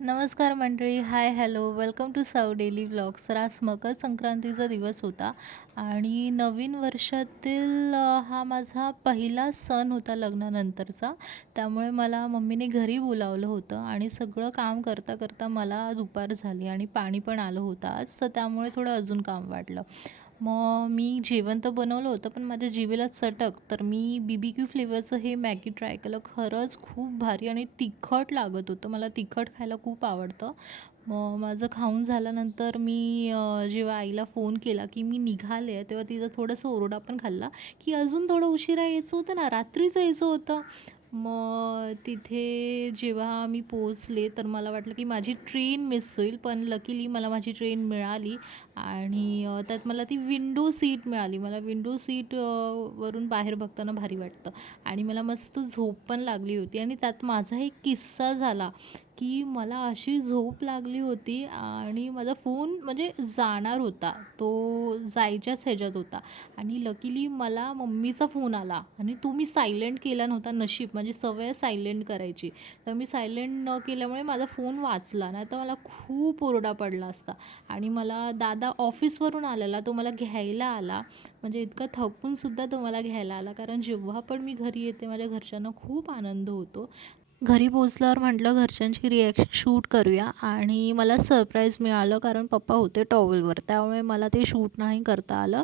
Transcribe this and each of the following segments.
नमस्कार मंडळी. Hi, hello, welcome to Sau daily vlogs. तर आज मकर संक्रांतीचा दिवस होता आणि नवीन वर्षातील हा माझा पहिला सण होता लग्नानंतरचा. त्यामुळे मला मम्मीने घरी बोलावलं होतं आणि सगळं काम करता करता मला दुपार झाली आणि पाणी पण आलं होतं आज, तर त्यामुळे थोडं अजून काम वाढलं. मग मी जेवण तर बनवलं होतं, पण माझ्या जिभेला चटक, तर मी BBQ फ्लेवरचं हे मॅगी ट्राय केलं. खरंच खूप भारी आणि तिखट लागत होतं. मला तिखट खायला खूप आवडतं. मग माझं खाऊन झाल्यानंतर मी जेव्हा आईला फोन केला की मी निघाले आहे, तेव्हा तिचा थोडंसं ओरडा पण खाल्ला की अजून थोडं उशिरा यायचं होतं ना, रात्रीच यायचं होतं. मग तिथे जेव्हा मी पोहोचले, तर मला वाटलं की माझी ट्रेन मिस होईल, पण लकीली मला माझी ट्रेन मिळाली आणि त्यात मला ती विंडो सीट मिळाली. मला विंडो सीट वरून बाहेर बघताना भारी वाटतं आणि मला मस्त झोप पण लागली होती आणि त्यात माझा एक किस्सा झाला, की मला अशी झोप लागली होती आणि माझा फोन म्हणजे जाणार होता. तो जायच्याच ह्याच्यात होता आणि लकीली मला मम्मीचा फोन आला आणि तो मी सायलेंट केला नव्हता. नशीब, म्हणजे सवय सायलेंट करायची. तर मी सायलेंट न केल्यामुळे माझा फोन वाचला, नाहीतर मला खूप ओरडा पडला असता. आणि मला दादा ऑफिसवरून आलेला, तो मला घ्यायला आला. म्हणजे इतकं थकूनसुद्धा तो मला घ्यायला आला, कारण जेव्हा पण मी घरी येते माझ्या घरच्यांना खूप आनंद होतो. घरी पोहोचल्यावर म्हटलं घरच्यांची रिॲक्शन शूट करूया आणि मला सरप्राईज मिळालं, कारण पप्पा होते टॉवेलवर, त्यामुळे मला ते शूट नाही करता आलं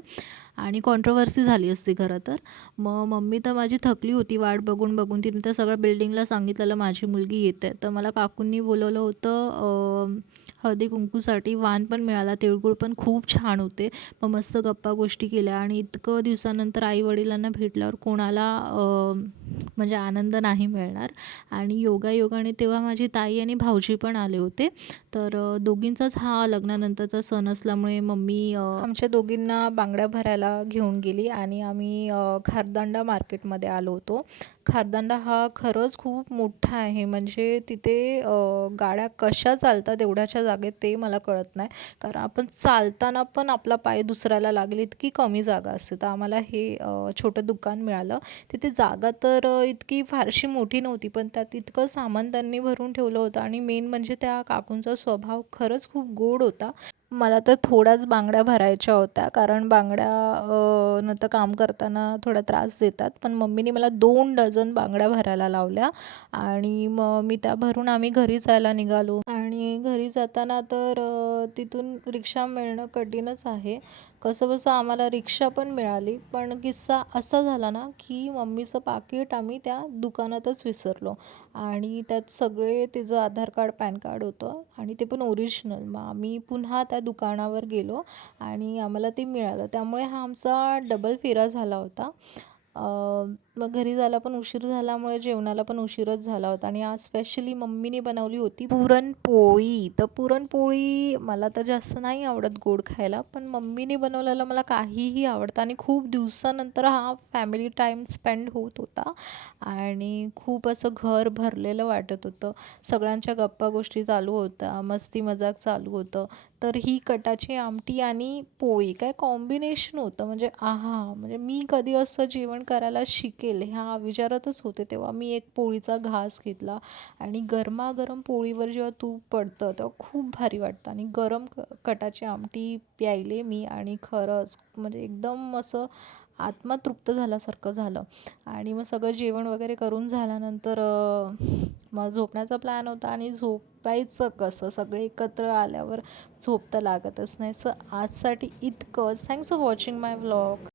आणि कॉन्ट्रोवर्सी झाली असती खरं तर. मग मम्मी तर माझी थकली होती वाट बघून बघून. तिने तर सगळ्या बिल्डिंगला सांगितलेलं माझी मुलगी येते. तर मला काकूंनी बोलवलं होतं हळदी कुंकूसाठी. वाण पण मिळाला, तिळगुळ पण खूप छान होते. मग मस्त गप्पा गोष्टी केल्या आणि इतकं दिवसानंतर आई वडिलांना भेटल्यावर कोणाला म्हणजे आनंद नाही मिळणार. आणि योगायोगाने तेव्हा माझी ताई आणि भाऊजी पण आले होते. तर दोघींचाच हा लग्नानंतरचा सण असल्यामुळे मम्मी आमच्या दोघींना बांगड्या भरायला घेऊन गेली आणि आम्ही खारदांडा मार्केटमध्ये आलो होतो. खारदांडा हा खरंच खूप मोठा आहे, म्हणजे तिथे गाड्या कशा चालतात एवढ्याच्या जागेत ते मला कळत नाही. कारण आपण चालताना पण आपला पाय दुसऱ्याला लागेल इतकी कमी जागा असते. तर आम्हाला हे छोटं दुकान मिळालं. तिथे जागा तर इतकी फारशी मोठी नव्हती, पण त्यात इतकं सामान त्यांनी भरून ठेवलं होतं आणि मेन म्हणजे त्या काकूंचा स्वभाव खरंच खूप गोड होता. मला तर थोड्याच बांगड्या भरायच्या होत्या, कारण बांगड्या नंतर काम करताना थोडा त्रास देतात. पण मम्मीने मला 2 डझन बांगड्या भरायला लावल्या आणि मग मी त्या भरून आम्ही घरी जायला निघालो. आणि घरी जाताना तर तिथून रिक्षा मिळणं कठीणच आहे. कसंबसं आम्हाला रिक्षा पण मिळाली, पण किस्सा असा झाला ना, की मम्मीचं पाकीट आम्ही त्या दुकानातच विसरलो आणि त्यात सगळे तिचं आधार कार्ड, पॅन कार्ड होतं आणि ते पण ओरिजिनल. मग आम्ही पुन्हा त्या दुकानावर गेलो आणि आम्हाला ते मिळालं. त्यामुळे हा आमचा डबल फेरा झाला होता. मग घरी जायला पण उशीर झाल्यामुळे जेवणाला पण उशीरच झाला होता आणि आज स्पेशली मम्मीने बनवली होती पुरणपोळी. तर पुरणपोळी मला तर जास्त नाही आवडत गोड खायला, पण मम्मीने बनवलेलं मला काहीही आवडतं आणि खूप दिवसानंतर हा फॅमिली टाईम स्पेंड होत होता आणि खूप असं घर भरलेलं वाटत होतं. सगळ्यांच्या गप्पा गोष्टी चालू होत्या, मस्ती मजाक चालू होतं. तर ही कटाची आमटी आणि पोळी काय कॉम्बिनेशन होतं, म्हणजे आहा! म्हणजे मी कधी असं जेवण करायला शिकेल ह्या विचारातच होते. तेव्हा मी एक पोळीचा घास घेतला आणि गरमागरम पोळीवर जेव्हा तूप पडतं तेव्हा खूप भारी वाटतं आणि गरम कटाची आमटी प्यायले मी आणि खरंच म्हणजे एकदम असं आत्मा तृप्त झाल्यासारखं झालं. आणि मग सगळं जेवण वगैरे करून झाल्यानंतर मग झोपण्याचा प्लॅन होता आणि झोपायचं कसं, सगळे एकत्र आल्यावर झोप तर लागतच नाही. सो आजसाठी इतकंच. Thanks for watching my vlog.